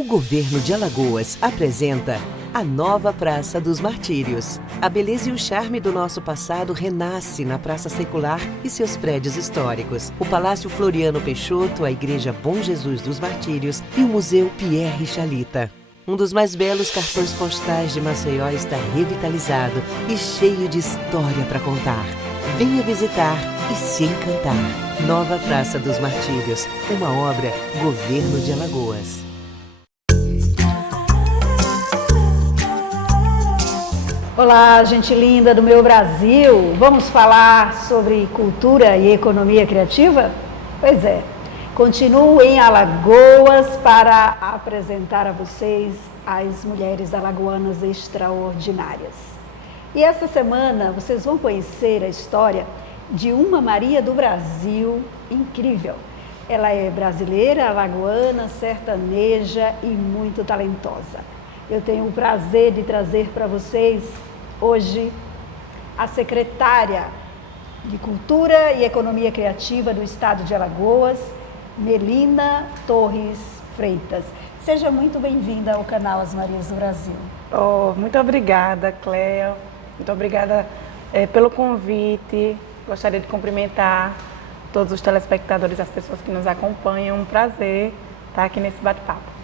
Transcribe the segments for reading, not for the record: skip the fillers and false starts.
O governo de Alagoas apresenta a nova Praça dos Martírios. A beleza e o charme do nosso passado renasce na Praça Secular e seus prédios históricos. O Palácio Floriano Peixoto, a Igreja Bom Jesus dos Martírios e o Museu Pierre Chalita. Um dos mais belos cartões postais de Maceió está revitalizado e cheio de história para contar. Venha visitar e se encantar. Nova Praça dos Martírios, uma obra Governo de Alagoas. Olá, gente linda do meu Brasil! Vamos falar sobre cultura e economia criativa? Pois é, continuo em Alagoas para apresentar a vocês as mulheres alagoanas extraordinárias. E essa semana vocês vão conhecer a história de uma Maria do Brasil incrível. Ela é brasileira, alagoana, sertaneja e muito talentosa. Eu tenho o prazer de trazer para vocês hoje a secretária de Cultura e Economia Criativa do Estado de Alagoas, Melina Torres Freitas. Seja muito bem-vinda ao canal As Marias do Brasil. Muito obrigada, Cléa. Muito obrigada pelo convite. Gostaria de cumprimentar todos os telespectadores, as pessoas que nos acompanham. Um prazer estar aqui nesse bate-papo.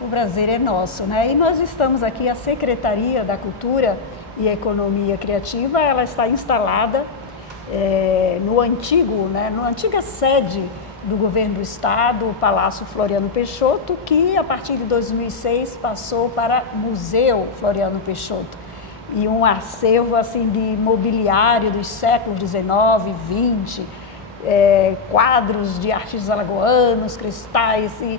O prazer é nosso, né? E nós estamos aqui, a Secretaria da Cultura e Economia Criativa, ela está instalada na antiga sede do Governo do Estado, o Palácio Floriano Peixoto, que a partir de 2006 passou para Museu Floriano Peixoto. E um acervo assim, de mobiliário dos séculos XIX, XX, quadros de artistas alagoanos, cristais e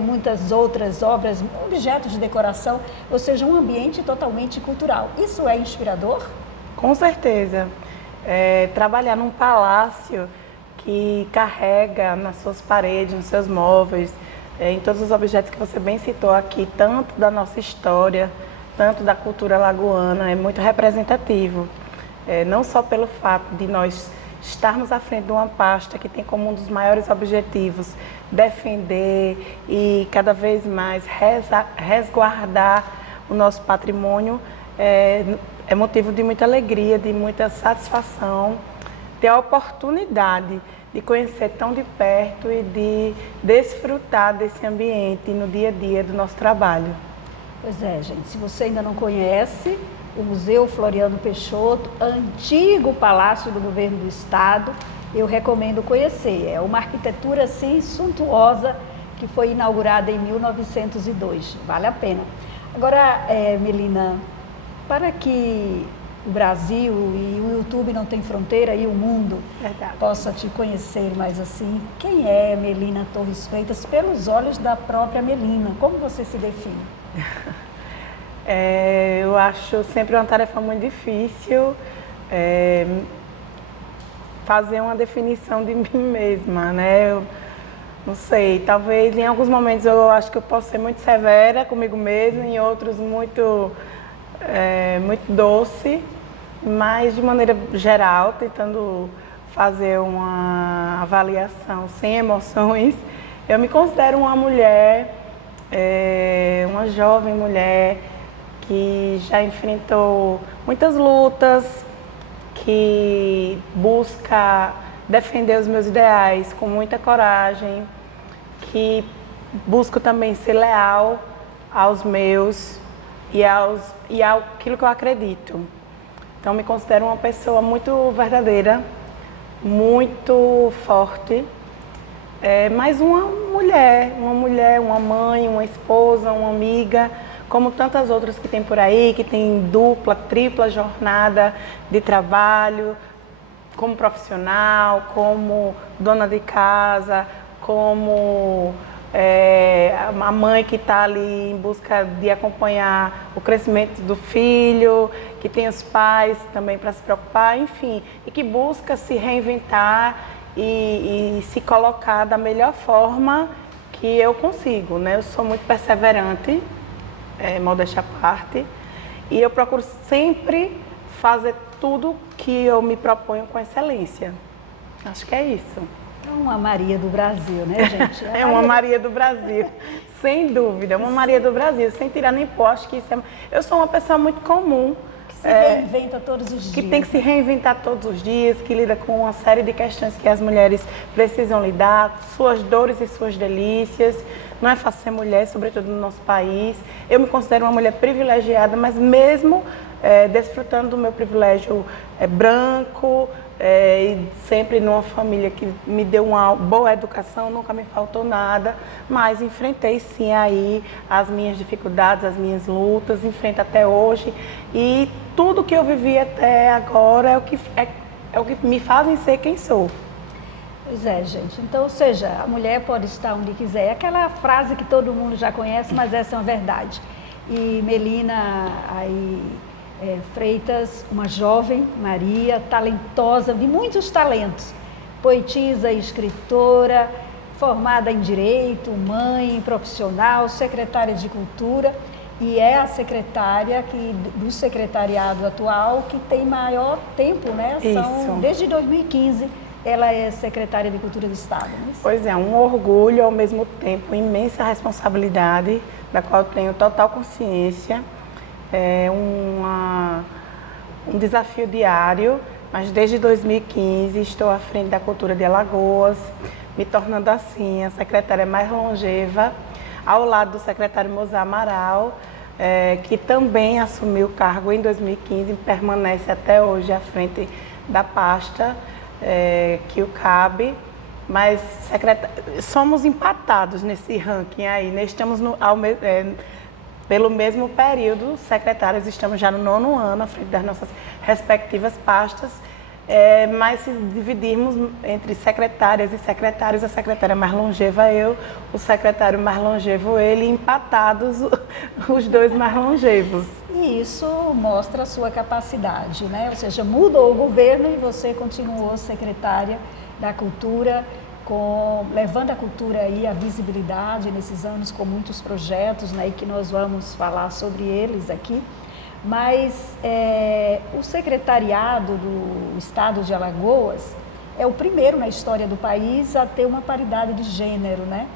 muitas outras obras, objetos de decoração, ou seja, um ambiente totalmente cultural. Isso é inspirador? Com certeza. Trabalhar num palácio que carrega nas suas paredes, nos seus móveis, em todos os objetos que você bem citou aqui, tanto da nossa história, tanto da cultura alagoana, é muito representativo. Não só pelo fato de nós estarmos à frente de uma pasta que tem como um dos maiores objetivos defender e cada vez mais resguardar o nosso patrimônio, é motivo de muita alegria, de muita satisfação, ter a oportunidade de conhecer tão de perto e de desfrutar desse ambiente no dia a dia do nosso trabalho. Pois é, gente, se você ainda não conhece o Museu Floriano Peixoto, antigo palácio do Governo do Estado, eu recomendo conhecer. É uma arquitetura assim suntuosa que foi inaugurada em 1902. Vale a pena. Agora, Melina, para que o Brasil e o YouTube não tem fronteira e o mundo possa te conhecer mais assim, quem é Melina Torres Freitas pelos olhos da própria Melina? Como você se define? Eu acho sempre uma tarefa muito difícil fazer uma definição de mim mesma, né? Eu não sei, talvez em alguns momentos eu acho que eu posso ser muito severa comigo mesma, em outros muito doce, mas de maneira geral, tentando fazer uma avaliação sem emoções, eu me considero uma mulher, uma jovem mulher que já enfrentou muitas lutas, que busca defender os meus ideais com muita coragem, que busco também ser leal aos meus e àquilo que eu acredito. Então, me considero uma pessoa muito verdadeira, muito forte, mas uma mulher, uma mãe, uma esposa, uma amiga, como tantas outras que tem por aí, que tem dupla, tripla jornada de trabalho, como profissional, como dona de casa, como a mãe que está ali em busca de acompanhar o crescimento do filho, que tem os pais também para se preocupar, enfim, e que busca se reinventar e se colocar da melhor forma que eu consigo, né? Eu sou muito perseverante, modéstia à parte, e eu procuro sempre fazer tudo que eu me proponho com excelência. Acho que é isso. É uma Maria do Brasil, né, gente? É uma Maria do Brasil, sem dúvida, é uma Maria do Brasil, sem tirar nem pó, acho que isso é... Eu sou uma pessoa muito comum. Que se reinventa todos os dias. Que tem que se reinventar todos os dias, que lida com uma série de questões que as mulheres precisam lidar, suas dores e suas delícias. Não é fácil ser mulher, sobretudo no nosso país. Eu me considero uma mulher privilegiada, mas mesmo desfrutando do meu privilégio branco, e sempre numa família que me deu uma boa educação, nunca me faltou nada, mas enfrentei sim aí as minhas dificuldades, as minhas lutas, enfrento até hoje, e tudo que eu vivi até agora é o que me fazem ser quem sou. Pois é, gente. Então, ou seja, a mulher pode estar onde quiser. É aquela frase que todo mundo já conhece, mas essa é uma verdade. E Melina aí Freitas, uma jovem Maria, talentosa, de muitos talentos, poetisa, escritora, formada em Direito, mãe, profissional, secretária de Cultura, e é a secretária do secretariado atual que tem maior tempo, né? Desde 2015 ela é secretária de Cultura do Estado. Né? Pois é, um orgulho, ao mesmo tempo, imensa responsabilidade, da qual eu tenho total consciência. É um desafio diário, mas desde 2015 estou à frente da Cultura de Alagoas, me tornando assim a secretária mais longeva, ao lado do secretário Mozar Amaral, que também assumiu o cargo em 2015 e permanece até hoje à frente da pasta que o cabe. Mas somos empatados nesse ranking aí, né? Estamos pelo mesmo período, secretários, estamos já no 9º ano, à frente das nossas respectivas pastas, mas se dividirmos entre secretárias e secretários, a secretária mais longeva eu, o secretário mais longevo ele, empatados os dois mais longevos. E isso mostra a sua capacidade, né? Ou seja, mudou o governo e você continuou secretária da Cultura, levando a cultura aí a visibilidade nesses anos com muitos projetos, né, e que nós vamos falar sobre eles aqui. Mas o secretariado do Estado de Alagoas é o primeiro na história do país a ter uma paridade de gênero, né?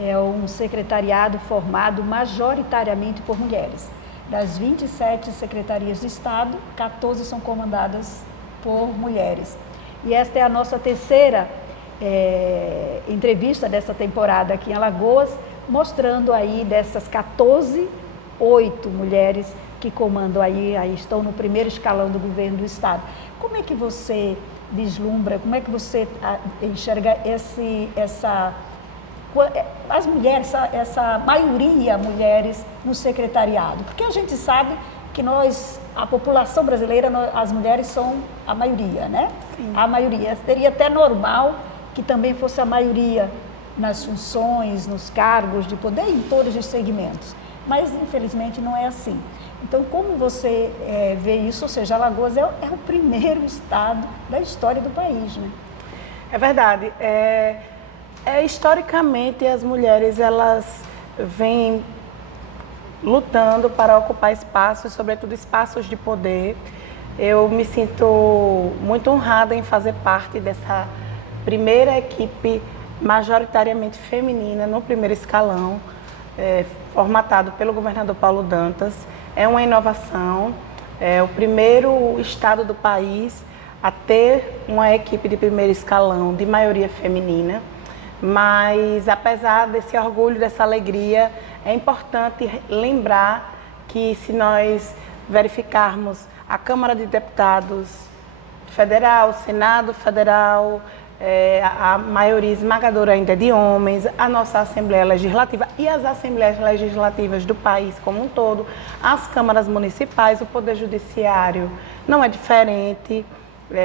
É um secretariado formado majoritariamente por mulheres. Das 27 secretarias de Estado, 14 são comandadas por mulheres. E esta é a nossa terceira entrevista dessa temporada aqui em Alagoas, mostrando aí dessas 14, 8 mulheres que comandam aí estão no primeiro escalão do governo do Estado. Como é que você vislumbra, como é que você enxerga as mulheres, essa maioria mulheres no secretariado? Porque a gente sabe que a população brasileira, as mulheres são a maioria, né? Sim. A maioria. Seria até normal que também fosse a maioria nas funções, nos cargos de poder, em todos os segmentos. Mas, infelizmente, não é assim. Então, como você vê isso? Ou seja, Alagoas é o primeiro estado da história do país, né? É verdade. Historicamente, as mulheres, elas vêm lutando para ocupar espaços, sobretudo espaços de poder. Eu me sinto muito honrada em fazer parte dessa primeira equipe majoritariamente feminina no primeiro escalão, formatado pelo governador Paulo Dantas. É uma inovação, é o primeiro estado do país a ter uma equipe de primeiro escalão de maioria feminina, mas apesar desse orgulho, dessa alegria, é importante lembrar que se nós verificarmos a Câmara de Deputados Federal, o Senado Federal, a maioria esmagadora ainda é de homens, a nossa Assembleia Legislativa e as Assembleias Legislativas do país como um todo, as câmaras municipais, o Poder Judiciário não é diferente,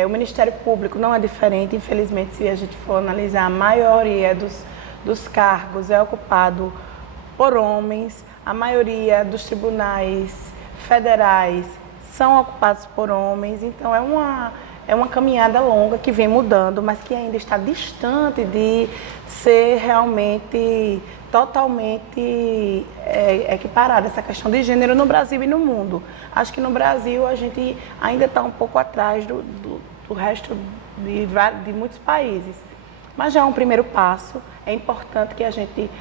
o Ministério Público não é diferente. Infelizmente, se a gente for analisar, a maioria dos cargos é ocupado por homens, a maioria dos tribunais federais são ocupados por homens, então é uma caminhada longa que vem mudando, mas que ainda está distante de ser realmente totalmente equiparada essa questão de gênero no Brasil e no mundo. Acho que no Brasil a gente ainda está um pouco atrás do resto de muitos países. mas já é um primeiro passo. É importante que a gente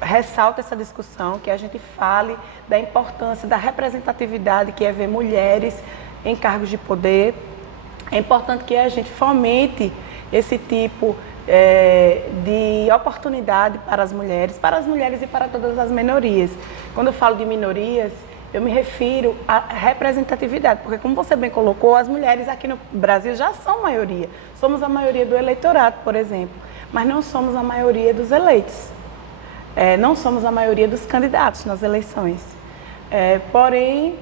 ressalte essa discussão, que a gente fale da importância da representatividade, que é ver mulheres em cargos de poder. É importante que a gente fomente esse tipo de oportunidade para as mulheres e para todas as minorias. Quando eu falo de minorias, eu me refiro à representatividade, porque como você bem colocou, as mulheres aqui no Brasil já são maioria. Somos a maioria do eleitorado, por exemplo, mas não somos a maioria dos eleitos. Não somos a maioria dos candidatos nas eleições. Porém,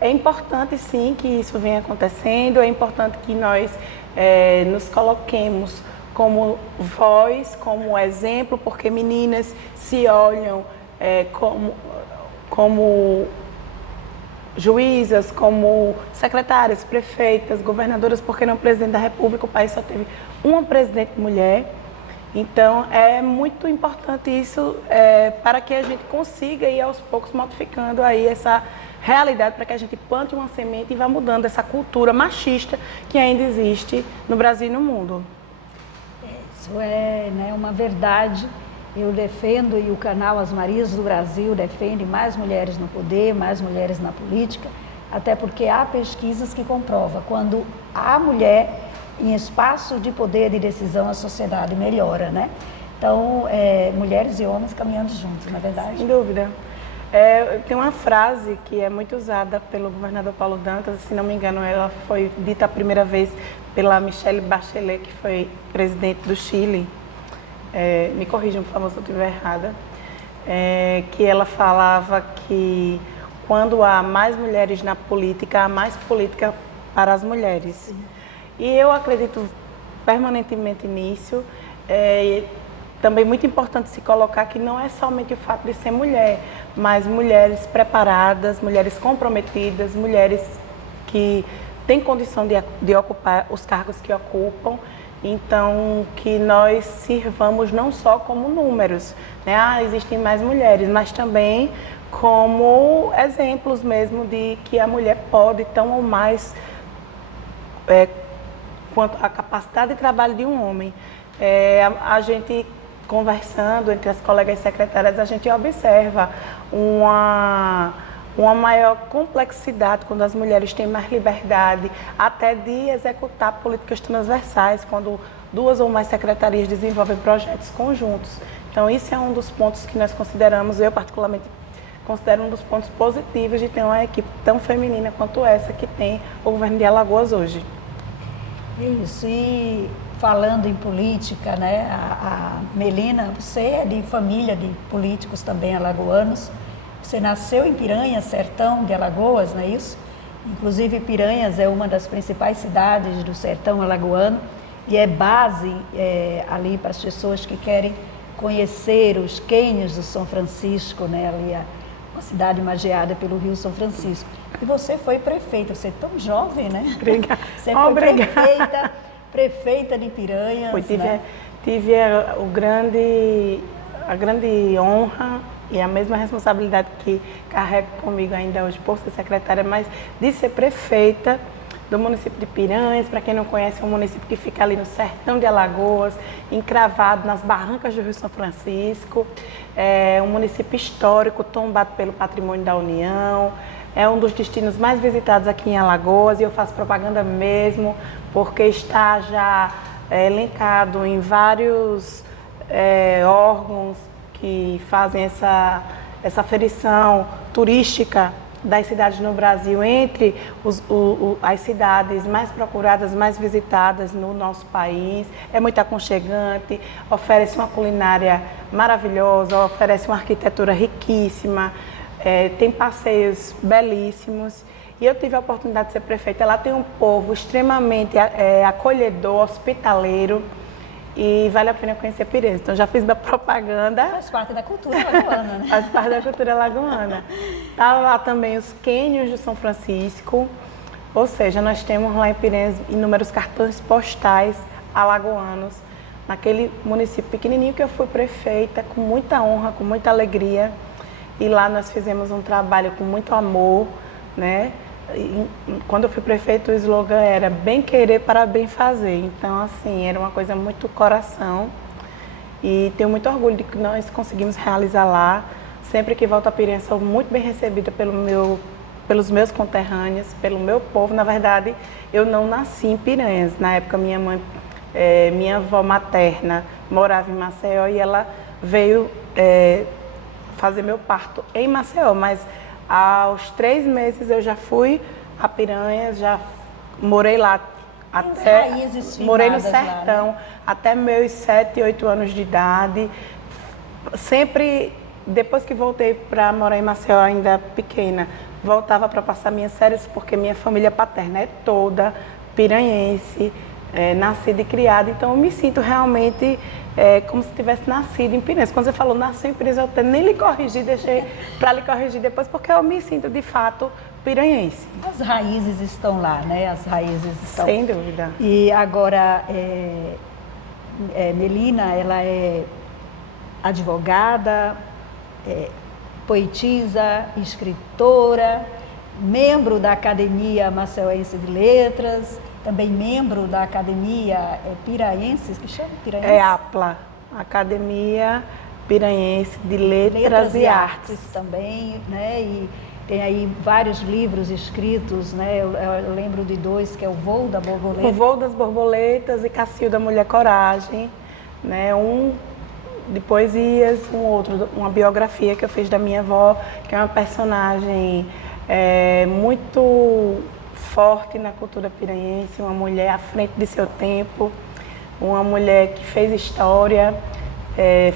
é importante sim que isso venha acontecendo, é importante que nós nos coloquemos como voz, como exemplo, porque meninas se olham como juízas, como secretárias, prefeitas, governadoras, porque não presidente da República, o país só teve uma presidente mulher. Então, é muito importante isso para que a gente consiga ir aos poucos modificando aí essa realidade, para que a gente plante uma semente e vá mudando essa cultura machista que ainda existe no Brasil e no mundo. Isso é, né, uma verdade. Eu defendo, e o canal As Marias do Brasil defende mais mulheres no poder, mais mulheres na política, até porque há pesquisas que comprovam, quando há mulher em espaço de poder e decisão, a sociedade melhora, né? Então, mulheres e homens caminhando juntos, na verdade. Sem dúvida. Tem uma frase que é muito usada pelo governador Paulo Dantas, se não me engano, ela foi dita a primeira vez pela Michelle Bachelet, que foi presidente do Chile. Me corrijam, por favor, se eu estiver errada. Que ela falava que quando há mais mulheres na política, há mais política para as mulheres. Sim. E eu acredito permanentemente nisso. Também muito importante se colocar que não é somente o fato de ser mulher, mas mulheres preparadas, mulheres comprometidas, mulheres que têm condição de ocupar os cargos que ocupam. Então, que nós sirvamos não só como números, né? Existem mais mulheres, mas também como exemplos mesmo de que a mulher pode tão ou mais quanto a capacidade de trabalho de um homem. A gente conversando entre as colegas secretárias, a gente observa uma maior complexidade quando as mulheres têm mais liberdade, até de executar políticas transversais, quando 2 ou mais secretarias desenvolvem projetos conjuntos. Então, isso é um dos pontos que nós consideramos, eu particularmente considero um dos pontos positivos de ter uma equipe tão feminina quanto essa que tem o governo de Alagoas hoje. Isso, e falando em política, né, a Melina, você é de família de políticos também alagoanos, você nasceu em Piranhas, sertão de Alagoas, não é isso? Inclusive Piranhas é uma das principais cidades do sertão alagoano e é base ali para as pessoas que querem conhecer os cânions do São Francisco, né, ali uma cidade magiada pelo Rio São Francisco. E você foi prefeita, você é tão jovem, né? Obrigada. Você foi prefeita de Piranhas. Tive a grande honra e a mesma responsabilidade que carrego comigo ainda hoje por ser secretária, mas de ser prefeita do município de Piranhas. Para quem não conhece, é um município que fica ali no sertão de Alagoas, encravado nas barrancas do Rio São Francisco. É um município histórico, tombado pelo patrimônio da União. É um dos destinos mais visitados aqui em Alagoas e eu faço propaganda mesmo, porque está já elencado em vários órgãos que fazem essa aferição turística das cidades no Brasil, entre as cidades mais procuradas, mais visitadas no nosso país. É muito aconchegante, oferece uma culinária maravilhosa, oferece uma arquitetura riquíssima, tem passeios belíssimos. E eu tive a oportunidade de ser prefeita. Ela tem um povo extremamente acolhedor, hospitaleiro. E vale a pena conhecer Piranhas. Então, já fiz minha propaganda. Faz parte da cultura alagoana, né? Faz parte da cultura alagoana. Tá lá também os cânions de São Francisco. Ou seja, nós temos lá em Piranhas inúmeros cartões postais alagoanos. Naquele município pequenininho que eu fui prefeita, com muita honra, com muita alegria. E lá nós fizemos um trabalho com muito amor, né? quando eu fui prefeito, o slogan era bem querer para bem fazer. Então, assim, era uma coisa muito coração. E tenho muito orgulho de que nós conseguimos realizar lá. Sempre que volto a Piranha, sou muito bem recebida pelos meus conterrâneos, pelo meu povo. Na verdade, eu não nasci em Piranhas. Na época, minha avó materna morava em Maceió e ela veio fazer meu parto em Maceió. Mas aos 3 meses eu já fui a Piranhas, já morei lá. Morei no sertão, lá, né? Até meus 7, 8 anos de idade. Sempre, depois que voltei para morar em Maceió, ainda pequena, voltava para passar minhas férias, porque minha família paterna é toda piranhense, nascida e criada. Então eu me sinto realmente como se tivesse nascido em Piranhas. Quando você falou nasceu em Piranhas, eu até nem lhe corrigi, deixei para lhe corrigir depois, porque eu me sinto de fato piranhense. As raízes estão lá, né? As raízes estão. Sem dúvida. E agora, Melina, ela é advogada, poetisa, escritora, membro da Academia Maceiense de Letras, também membro da Academia Piranhense, que chama Piranhense? É APLA, Academia Piranhense de Letras e Artes. Também, né? E tem aí vários livros escritos, né? Eu lembro de 2, que é O Voo da Borboleta. O Voo das Borboletas e Cacilda Mulher Coragem, né? Um de poesias, um outro, uma biografia que eu fiz da minha avó, que é uma personagem muito forte na cultura piranhense, uma mulher à frente de seu tempo, uma mulher que fez história,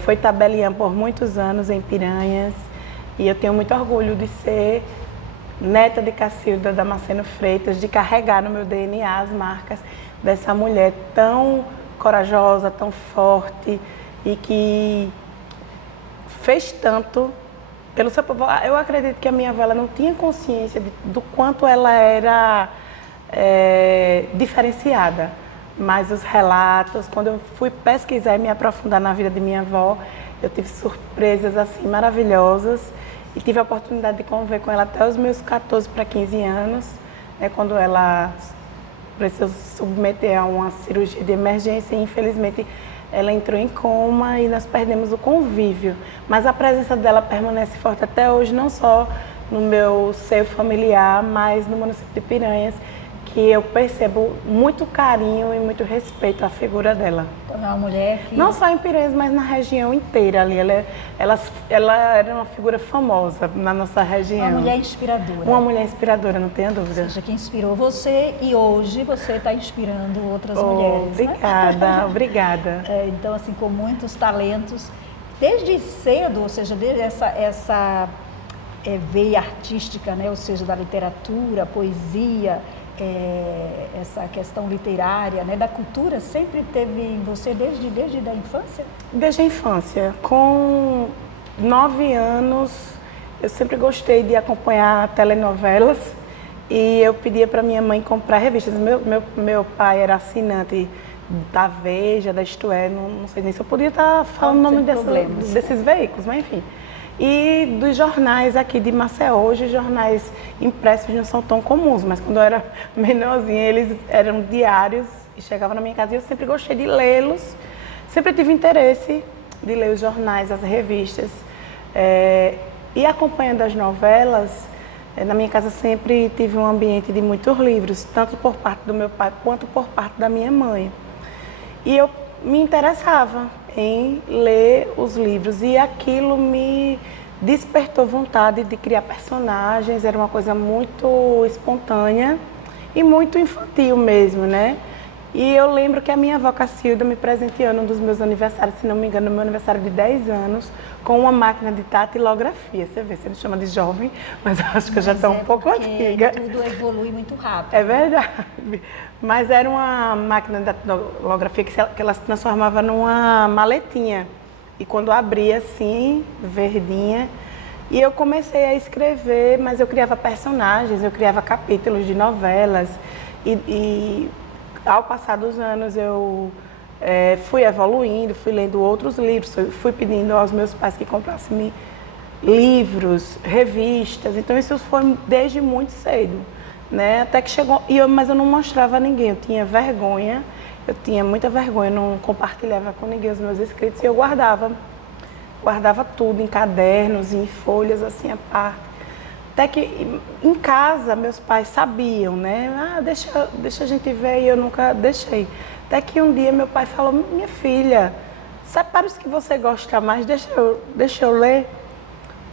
foi tabeliã por muitos anos em Piranhas. E eu tenho muito orgulho de ser neta de Cacilda Damasceno Freitas, de carregar no meu DNA as marcas dessa mulher tão corajosa, tão forte e que fez tanto pelo seu povo. Eu acredito que a minha avó não tinha consciência do quanto ela era diferenciada. Mas os relatos, quando eu fui pesquisar e me aprofundar na vida de minha avó, eu tive surpresas assim maravilhosas. E tive a oportunidade de conviver com ela até os meus 14 para 15 anos, né, quando ela precisou se submeter a uma cirurgia de emergência e, infelizmente, ela entrou em coma e nós perdemos o convívio. Mas a presença dela permanece forte até hoje, não só no meu seio familiar, mas no município de Piranhas, que eu percebo muito carinho e muito respeito à figura dela. É uma mulher que... Não só em Piranhas, mas na região inteira ali. Ela era uma figura famosa na nossa região. Uma mulher inspiradora. Uma mulher inspiradora, não tenha dúvida. Ou seja, que inspirou você e hoje você está inspirando outras mulheres. Obrigada, né? Obrigada. Então, assim, com muitos talentos, desde cedo, ou seja, desde essa veia artística, né? Ou seja, da literatura, poesia, essa questão literária, né, da cultura, sempre teve em você desde a infância? Desde a infância. Com 9 anos, eu sempre gostei de acompanhar telenovelas e eu pedia para minha mãe comprar revistas. Meu pai era assinante da Veja, da Isto É, não sei nem se eu podia estar falando o nome desses veículos, mas enfim. E dos jornais aqui de Maceió. Hoje os jornais impressos não são tão comuns, mas quando eu era menorzinha eles eram diários e chegavam na minha casa e eu sempre gostei de lê-los. Sempre tive interesse de ler os jornais, as revistas. E acompanhando as novelas, na minha casa sempre tive um ambiente de muitos livros, tanto por parte do meu pai quanto por parte da minha mãe. E eu me interessava em ler os livros e aquilo me despertou vontade de criar personagens. Era uma coisa muito espontânea e muito infantil mesmo, né? E eu lembro que a minha avó Cacilda me presenteou num dos meus aniversários, se não me engano, no meu aniversário de 10 anos, com uma máquina de datilografia. Você vê, você me chama de jovem, mas eu acho que eu já estou um pouco antiga. Tudo evolui muito rápido. É verdade. Mas era uma máquina de datilografia que ela se transformava numa maletinha. E quando abria assim, verdinha, e eu comecei a escrever, mas eu criava personagens, eu criava capítulos de novelas. E ao passar dos anos eu fui evoluindo, fui lendo outros livros, fui pedindo aos meus pais que comprassem livros, revistas. Então isso foi desde muito cedo. né? Até que chegou, mas eu não mostrava a ninguém, eu tinha vergonha, eu tinha muita vergonha, não compartilhava com ninguém os meus escritos e eu guardava tudo em cadernos, em folhas assim à parte. Até que em casa meus pais sabiam, né? Ah, deixa a gente ver, e eu nunca deixei. Até que um dia meu pai falou: minha filha, separa os que você gosta mais, deixa eu ler.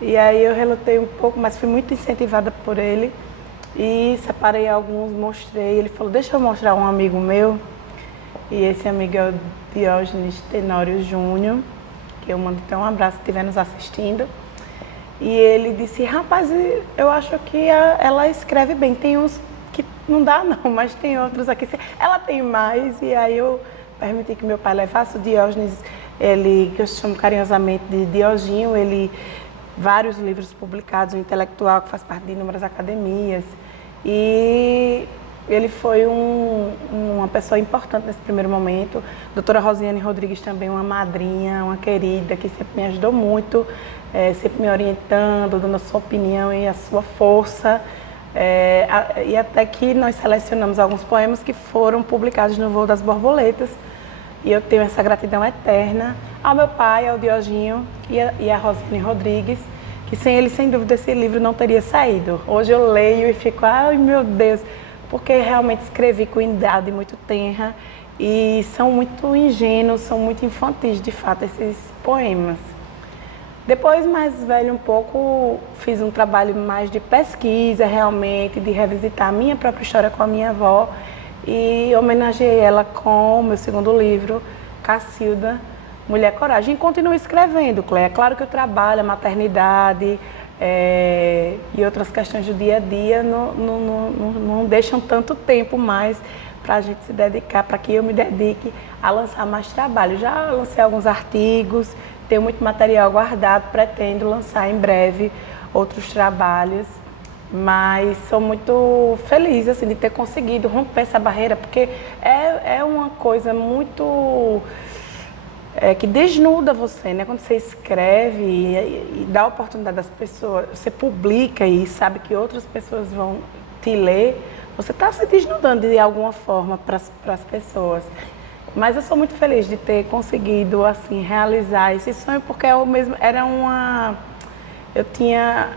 E aí eu relutei um pouco, mas fui muito incentivada por ele. E separei alguns, mostrei. Ele falou: deixa eu mostrar um amigo meu. E esse amigo é o Diógenes Tenório Júnior, que eu mando até um abraço se estiver nos assistindo. E ele disse: rapaz, eu acho que ela escreve bem. Tem uns que não dá não, mas tem outros aqui. Ela tem mais. E aí eu permiti que meu pai levasse o Diógenes, ele, que eu chamo carinhosamente de Dioginho, vários livros publicados, um intelectual que faz parte de inúmeras academias. E ele foi uma pessoa importante nesse primeiro momento. Doutora Rosiane Rodrigues também, uma madrinha, uma querida, que sempre me ajudou muito, sempre me orientando, dando a sua opinião e a sua força. E até que nós selecionamos alguns poemas que foram publicados no Voo das Borboletas. E eu tenho essa gratidão eterna ao meu pai, ao Dioginho e a Rosiane Rodrigues, que sem ele, sem dúvida, esse livro não teria saído. Hoje eu leio e fico: ai meu Deus, porque realmente escrevi com idade muito tenra e são muito ingênuos, são muito infantis, de fato, esses poemas. Depois, mais velho um pouco, fiz um trabalho mais de pesquisa, realmente, de revisitar a minha própria história com a minha avó e homenageei ela com o meu segundo livro, Cacilda, Mulher Coragem. E continuo escrevendo, Cléia. Claro que o trabalho, a maternidade e outras questões do dia a dia não deixam tanto tempo mais para a gente se dedicar, para que eu me dedique a lançar mais trabalho. Já lancei alguns artigos, tenho muito material guardado, pretendo lançar em breve outros trabalhos, mas sou muito feliz assim, de ter conseguido romper essa barreira, porque é uma coisa muito que desnuda você, né? Quando você escreve e dá a oportunidade das pessoas, você publica e sabe que outras pessoas vão te ler, você está se desnudando de alguma forma para as pessoas. Mas eu sou muito feliz de ter conseguido assim realizar esse sonho, porque eu tinha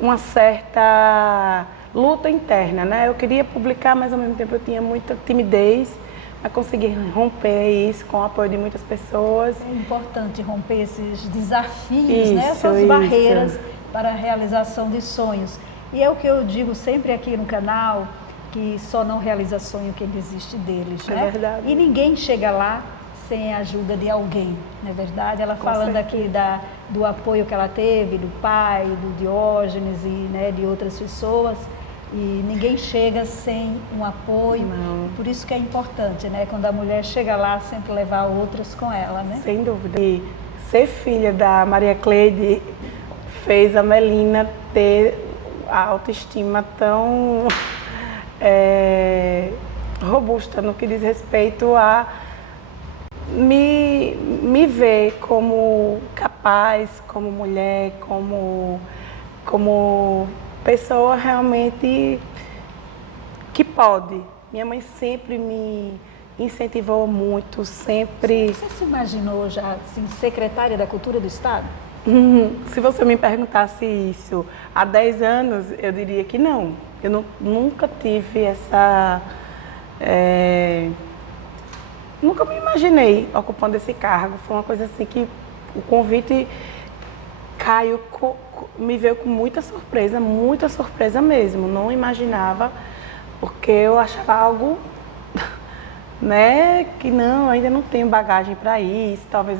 uma certa luta interna, né? Eu queria publicar, mas ao mesmo tempo eu tinha muita timidez, mas consegui romper isso com o apoio de muitas pessoas. É importante romper esses desafios, né? Essas barreiras para a realização de sonhos. E é o que eu digo sempre aqui no canal, que só não realiza sonho quem desiste deles, né? É verdade. E ninguém chega lá sem a ajuda de alguém, não é verdade? Ela falando aqui do apoio que ela teve, do pai, do Diógenes e, né, de outras pessoas, e ninguém chega sem um apoio. Não. Por isso que é importante, né? Quando a mulher chega lá, sempre levar outras com ela, né? Sem dúvida. E ser filha da Maria Cleide fez a Melina ter a autoestima tão robusta no que diz respeito a me ver como capaz, como mulher, como pessoa realmente que pode. Minha mãe sempre me incentivou muito, sempre... Você se imaginou já assim, secretária da Cultura do Estado? Se você me perguntasse isso há 10 anos, eu diria que não. Eu nunca tive essa... Nunca me imaginei ocupando esse cargo. Foi uma coisa assim que o convite caiu, me veio com muita surpresa mesmo. Não imaginava, porque eu achava algo, né, que não, ainda não tenho bagagem para isso. Talvez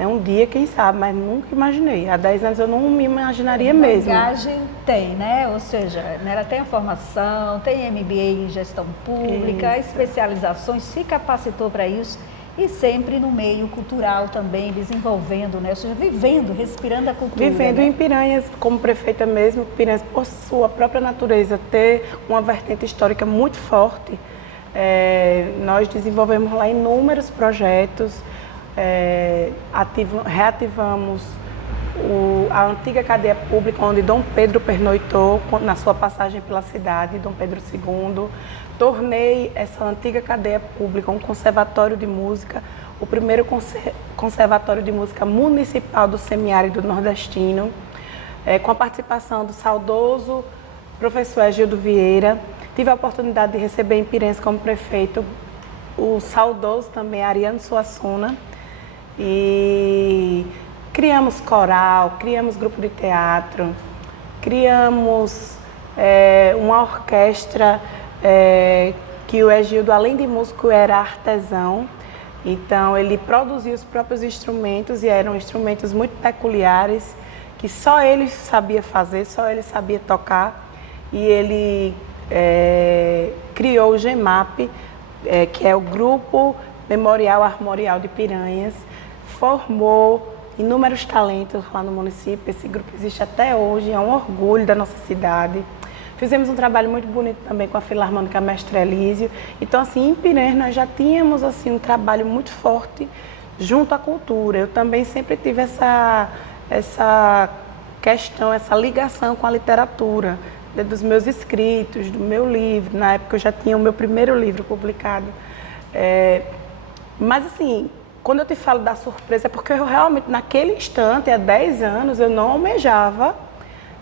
um dia, quem sabe, mas nunca imaginei. Há 10 anos eu não me imaginaria mesmo. Bagagem tem, né? Ou seja, ela tem a formação, tem MBA em gestão pública, especializações, se capacitou para isso e sempre no meio cultural também, desenvolvendo, né? Ou seja, vivendo, respirando a cultura. Vivendo, né? Em Piranhas, como prefeita mesmo, Piranhas, por sua própria natureza, ter uma vertente histórica muito forte. Nós desenvolvemos lá inúmeros projetos, reativamos a antiga cadeia pública onde Dom Pedro pernoitou na sua passagem pela cidade, Dom Pedro II. Tornei essa antiga cadeia pública um conservatório de música, o primeiro conservatório de música municipal do semiárido nordestino, com a participação do saudoso professor Egildo Vieira. Tive a oportunidade de receber em Pirense como prefeito o saudoso também Ariano Suassuna. E criamos coral, criamos grupo de teatro, criamos uma orquestra que o Egildo, além de músico, era artesão. Então ele produzia os próprios instrumentos e eram instrumentos muito peculiares que só ele sabia fazer, só ele sabia tocar. E ele criou o GEMAP, que é o Grupo Memorial Armorial de Piranhas, formou inúmeros talentos lá no município. Esse grupo existe até hoje, é um orgulho da nossa cidade. Fizemos um trabalho muito bonito também com a Filarmônica Mestre Elísio. Então, assim, em Piranhas nós já tínhamos assim, um trabalho muito forte junto à cultura. Eu também sempre tive essa questão, essa ligação com a literatura, dos meus escritos, do meu livro. Na época eu já tinha o meu primeiro livro publicado. Mas assim, quando eu te falo da surpresa, é porque eu realmente, naquele instante, há 10 anos, eu não almejava,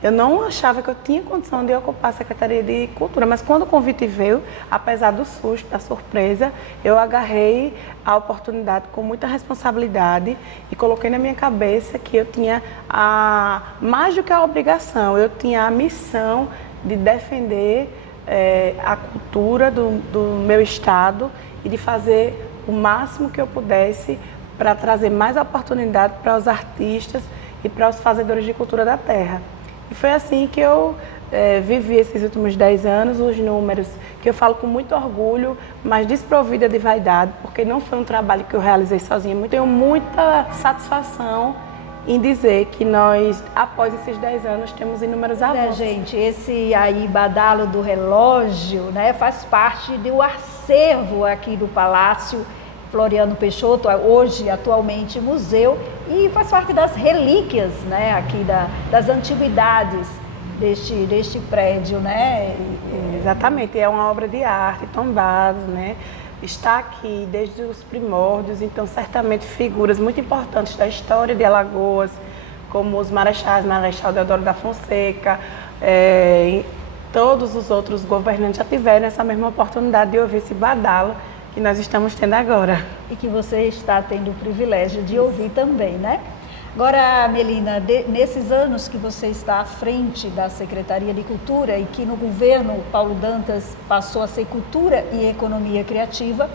eu não achava que eu tinha condição de ocupar a Secretaria de Cultura. Mas quando o convite veio, apesar do susto, da surpresa, eu agarrei a oportunidade com muita responsabilidade e coloquei na minha cabeça que eu tinha mais do que a obrigação, eu tinha a missão de defender a cultura do meu estado e de fazer o máximo que eu pudesse para trazer mais oportunidade para os artistas e para os fazedores de cultura da terra. E foi assim que eu vivi esses últimos 10 anos, os números que eu falo com muito orgulho, mas desprovida de vaidade, porque não foi um trabalho que eu realizei sozinha. Eu tenho muita satisfação em dizer que nós, após esses 10 anos, temos inúmeros avanços. Gente, esse aí badalo do relógio, né, faz parte do acervo aqui do Palácio Floriano Peixoto, hoje atualmente museu, e faz parte das relíquias, né, aqui das antiguidades deste prédio, né? Exatamente, é uma obra de arte tombada, né? Está aqui desde os primórdios, então certamente figuras muito importantes da história de Alagoas, como os marechais, Marechal Deodoro da Fonseca, todos os outros governantes já tiveram essa mesma oportunidade de ouvir esse badalo que nós estamos tendo agora. E que você está tendo o privilégio de ouvir também, né? Agora, Melina, nesses anos que você está à frente da Secretaria de Cultura e que no governo Paulo Dantas passou a ser Cultura e Economia Criativa,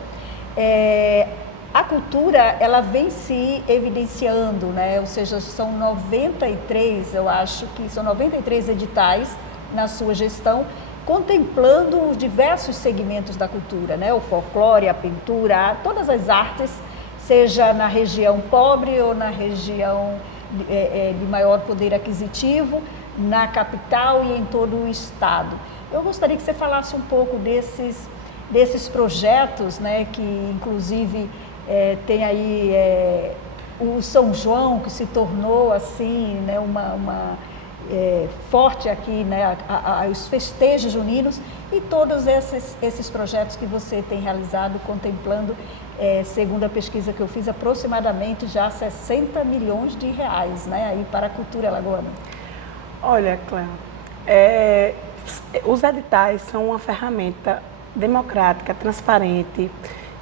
a cultura ela vem se evidenciando, né? Ou seja, são 93, eu acho que são 93 editais na sua gestão, contemplando os diversos segmentos da cultura, né? O folclore, a pintura, todas as artes, seja na região pobre ou na região de maior poder aquisitivo, na capital e em todo o estado. Eu gostaria que você falasse um pouco desses projetos, né? Que inclusive tem aí o São João, que se tornou assim, né? Forte aqui, né, os festejos juninos e todos esses projetos que você tem realizado, contemplando, segundo a pesquisa que eu fiz, aproximadamente já 60 milhões de reais, né, aí para a cultura alagoana. Olha, Cléo, os editais são uma ferramenta democrática, transparente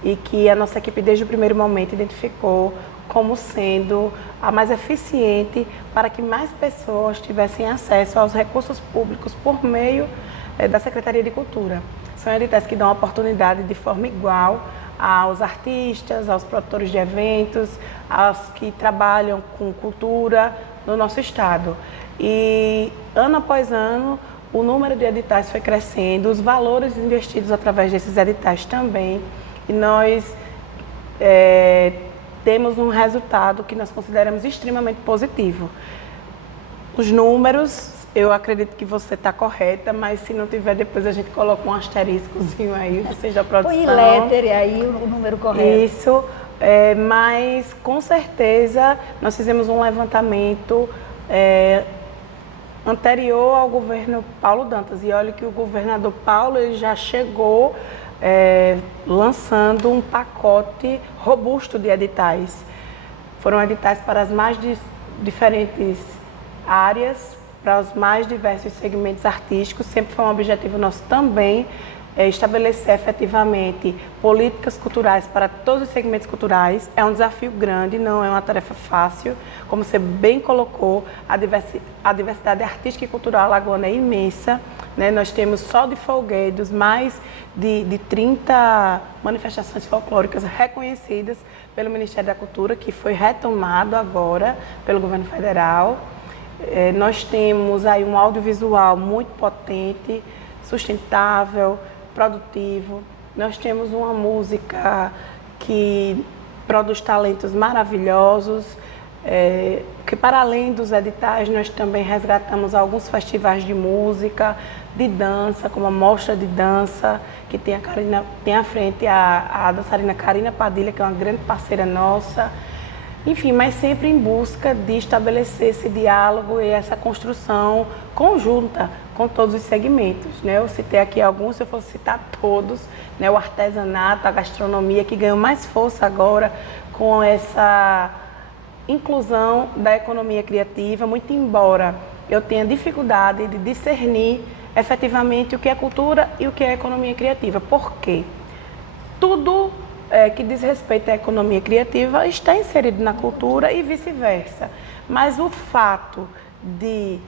e que a nossa equipe desde o primeiro momento identificou como sendo a mais eficiente para que mais pessoas tivessem acesso aos recursos públicos por meio da Secretaria de Cultura. São editais que dão oportunidade de forma igual aos artistas, aos produtores de eventos, aos que trabalham com cultura no nosso estado. E ano após ano, o número de editais foi crescendo, os valores investidos através desses editais também, e nós temos um resultado que nós consideramos extremamente positivo. Os números, eu acredito que você está correta, mas se não tiver, depois a gente coloca um asteriscozinho aí, vocês da produção. Põe em letter aí o número correto. Isso, mas com certeza nós fizemos um levantamento anterior ao governo Paulo Dantas. E olha que o governador Paulo ele já chegou lançando um pacote robusto de editais. Foram editais para as mais diferentes áreas, para os mais diversos segmentos artísticos. Sempre foi um objetivo nosso também estabelecer efetivamente políticas culturais para todos os segmentos culturais. É um desafio grande, não é uma tarefa fácil. Como você bem colocou, a diversidade artística e cultural alagoana é imensa, né? Nós temos só de Folguedos mais de 30 manifestações folclóricas reconhecidas pelo Ministério da Cultura, que foi retomado agora pelo governo federal. Nós temos aí um audiovisual muito potente, sustentável, produtivo. Nós temos uma música que produz talentos maravilhosos, que para além dos editais nós também resgatamos alguns festivais de música, de dança, como a Mostra de Dança, que tem à frente a dançarina Karina Padilha, que é uma grande parceira nossa. Enfim, mas sempre em busca de estabelecer esse diálogo e essa construção conjunta com todos os segmentos, né? Eu citei aqui alguns, se eu fosse citar todos, né? O artesanato, a gastronomia, que ganhou mais força agora com essa inclusão da economia criativa, muito embora eu tenha dificuldade de discernir efetivamente o que é cultura e o que é economia criativa. Por quê? Tudo que diz respeito à economia criativa está inserido na cultura e vice-versa. Mas o fato de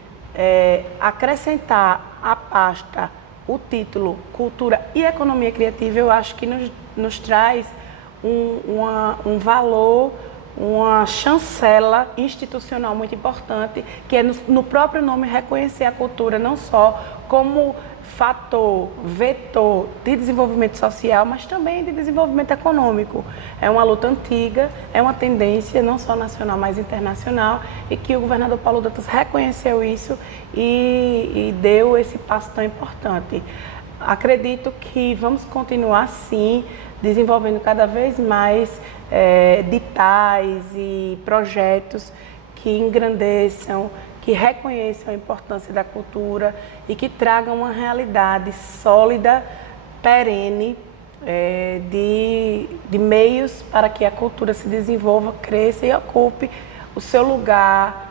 acrescentar à pasta o título Cultura e Economia Criativa, eu acho que nos traz um valor, uma chancela institucional muito importante, que é no próprio nome reconhecer a cultura não só como fator, vetor de desenvolvimento social, mas também de desenvolvimento econômico. É uma luta antiga, é uma tendência não só nacional, mas internacional, e que o governador Paulo Dantas reconheceu isso e deu esse passo tão importante. Acredito que vamos continuar, sim, desenvolvendo cada vez mais editais e projetos que engrandeçam, que reconheçam a importância da cultura e que tragam uma realidade sólida, perene, de meios para que a cultura se desenvolva, cresça e ocupe o seu lugar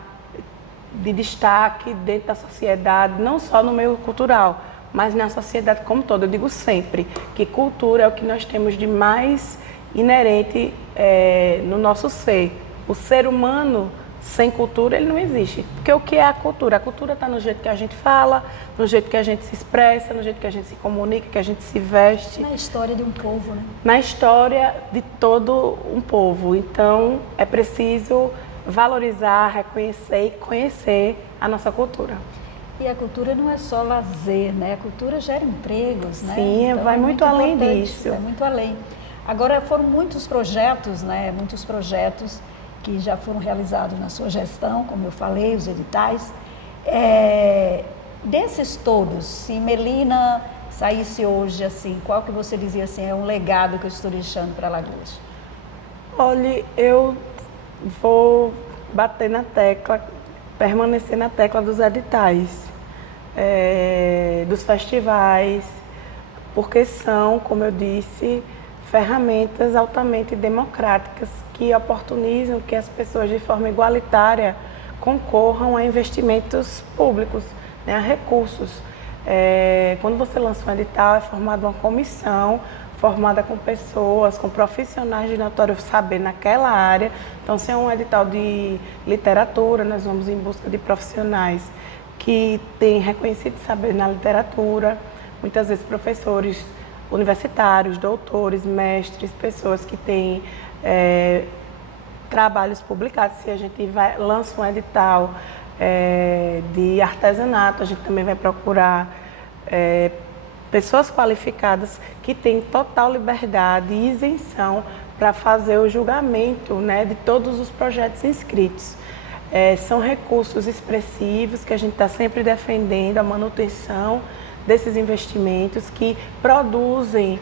de destaque dentro da sociedade, não só no meio cultural, mas na sociedade como todo. Eu digo sempre que cultura é o que nós temos de mais inerente no nosso ser. O ser humano sem cultura, ele não existe. Porque o que é a cultura? A cultura está no jeito que a gente fala, no jeito que a gente se expressa, no jeito que a gente se comunica, que a gente se veste. Na história de um povo, né? Na história de todo um povo. Então, é preciso valorizar, reconhecer e conhecer a nossa cultura. E a cultura não é só lazer, né? A cultura gera empregos, né? Sim, então, vai muito além disso. Vai muito além. Agora, foram muitos projetos, né? Muitos projetos que já foram realizados na sua gestão, como eu falei, os editais. Desses todos, se Melina saísse hoje, assim, qual que você dizia assim, é um legado que eu estou deixando para Alagoas? Olha, eu vou bater na tecla, permanecer na tecla dos editais, dos festivais, porque são, como eu disse, ferramentas altamente democráticas que oportunizam que as pessoas de forma igualitária concorram a investimentos públicos, né, a recursos. Quando você lança um edital, é formada uma comissão formada com pessoas, com profissionais de notório saber naquela área. Então, se é um edital de literatura, nós vamos em busca de profissionais que têm reconhecido saber na literatura, muitas vezes professores universitários, doutores, mestres, pessoas que têm trabalhos publicados. Se a gente lança um edital de artesanato, a gente também vai procurar pessoas qualificadas que têm total liberdade e isenção para fazer o julgamento, né, de todos os projetos inscritos. São recursos expressivos que a gente está sempre defendendo, a manutenção desses investimentos que produzem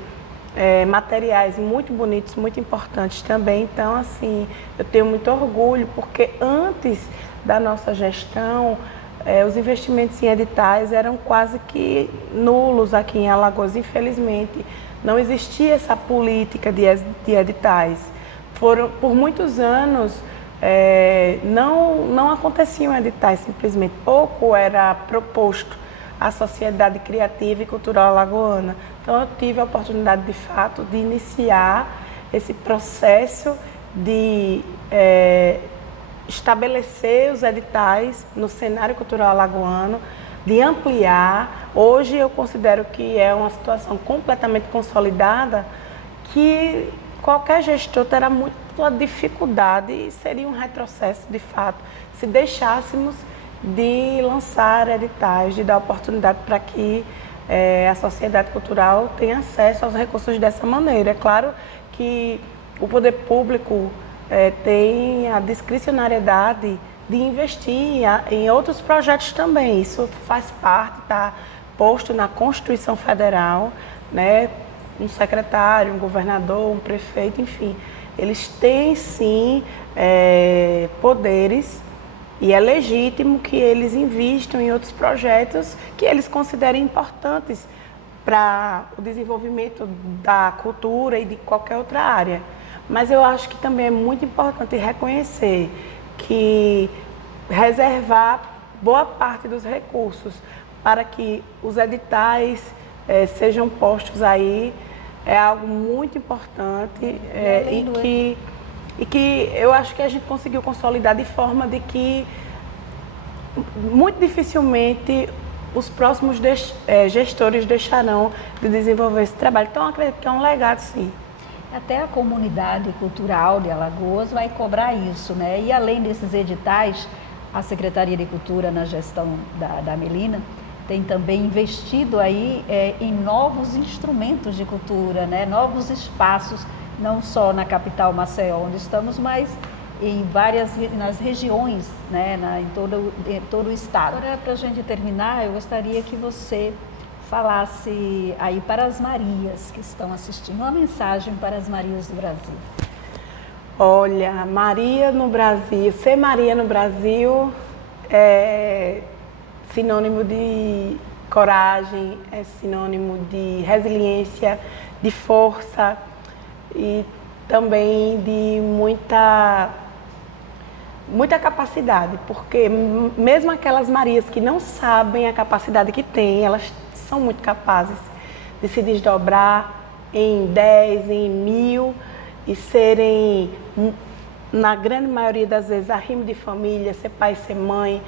materiais muito bonitos, muito importantes também. Então, assim, eu tenho muito orgulho, porque antes da nossa gestão, os investimentos em editais eram quase que nulos aqui em Alagoas, infelizmente. Não existia essa política de editais. Por muitos anos, não aconteciam editais, simplesmente pouco era proposto à sociedade criativa e cultural alagoana. Então eu tive a oportunidade, de fato, de iniciar esse processo de estabelecer os editais no cenário cultural alagoano, de ampliar. Hoje eu considero que é uma situação completamente consolidada, que qualquer gestor terá muita dificuldade e seria um retrocesso, de fato, se deixássemos de lançar editais, de dar oportunidade para que a sociedade cultural tenha acesso aos recursos dessa maneira. É claro que o poder público tem a discricionariedade de investir em outros projetos também. Isso faz parte, está posto na Constituição Federal, né? Um secretário, um governador, um prefeito, enfim. Eles têm, sim, poderes, e é legítimo que eles invistam em outros projetos que eles considerem importantes para o desenvolvimento da cultura e de qualquer outra área. Mas eu acho que também é muito importante reconhecer que reservar boa parte dos recursos para que os editais sejam postos aí é algo muito importante e que eu acho que a gente conseguiu consolidar de forma de que muito dificilmente os próximos gestores deixarão de desenvolver esse trabalho. Então, eu acredito que é um legado, sim. Até a comunidade cultural de Alagoas vai cobrar isso, né? E além desses editais, a Secretaria de Cultura, na gestão da Melina, tem também investido aí em novos instrumentos de cultura, né? Novos espaços, não só na capital Maceió, onde estamos, mas em nas regiões, né? Em todo o estado. Agora, para a gente terminar, eu gostaria que você falasse aí para as Marias que estão assistindo, uma mensagem para as Marias do Brasil. Olha, Maria no Brasil, ser Maria no Brasil é sinônimo de coragem, é sinônimo de resiliência, de força e também de muita capacidade, porque mesmo aquelas Marias que não sabem a capacidade que têm, elas são muito capazes de se desdobrar em 10, em 1000 e serem, na grande maioria das vezes, arrimo de família, ser pai, ser mãe,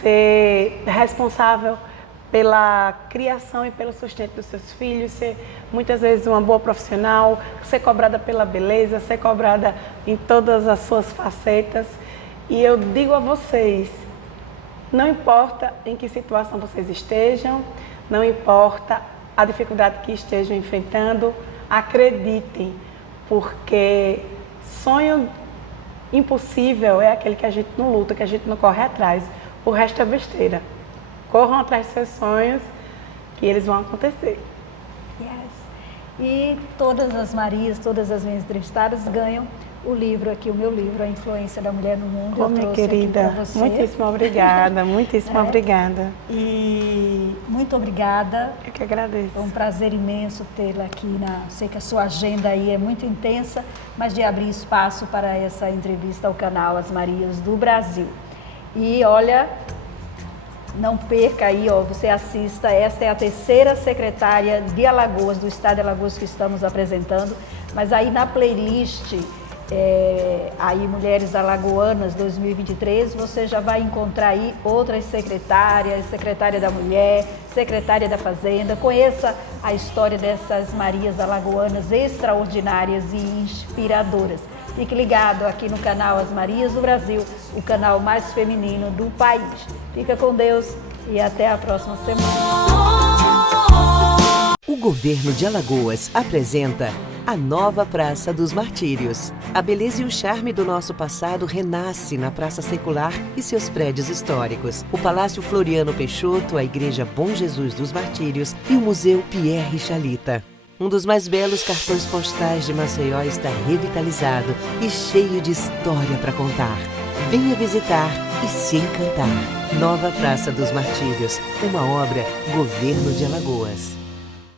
ser responsável pela criação e pelo sustento dos seus filhos, ser muitas vezes uma boa profissional, ser cobrada pela beleza, ser cobrada em todas as suas facetas. E eu digo a vocês, não importa em que situação vocês estejam, não importa a dificuldade que estejam enfrentando, acreditem, porque sonho impossível é aquele que a gente não luta, que a gente não corre atrás. O resto é besteira. Corram atrás dos seus sonhos, que eles vão acontecer. Yes. E todas as Marias, todas as minhas entrevistadas ganham o livro aqui, o meu livro, A Influência da Mulher no Mundo. Minha querida, muitíssimo obrigada, muitíssimo obrigada. E muito obrigada. Eu que agradeço. É um prazer imenso tê-la aqui. Sei que a sua agenda aí é muito intensa, mas de abrir espaço para essa entrevista ao canal As Marias do Brasil. E olha, não perca aí, você assista, esta é a terceira secretária de Alagoas, do estado de Alagoas que estamos apresentando, mas aí na playlist, aí Mulheres Alagoanas 2023, você já vai encontrar aí outras secretárias, secretária da Mulher, secretária da Fazenda. Conheça a história dessas Marias alagoanas extraordinárias e inspiradoras. Fique ligado aqui no canal As Marias do Brasil, o canal mais feminino do país. Fica com Deus e até a próxima semana. O governo de Alagoas apresenta a nova Praça dos Martírios. A beleza e o charme do nosso passado renasce na Praça Secular e seus prédios históricos. O Palácio Floriano Peixoto, a Igreja Bom Jesus dos Martírios e o Museu Pierre Chalita. Um dos mais belos cartões postais de Maceió está revitalizado e cheio de história para contar. Venha visitar e se encantar. Nova Praça dos Martírios, uma obra Governo de Alagoas.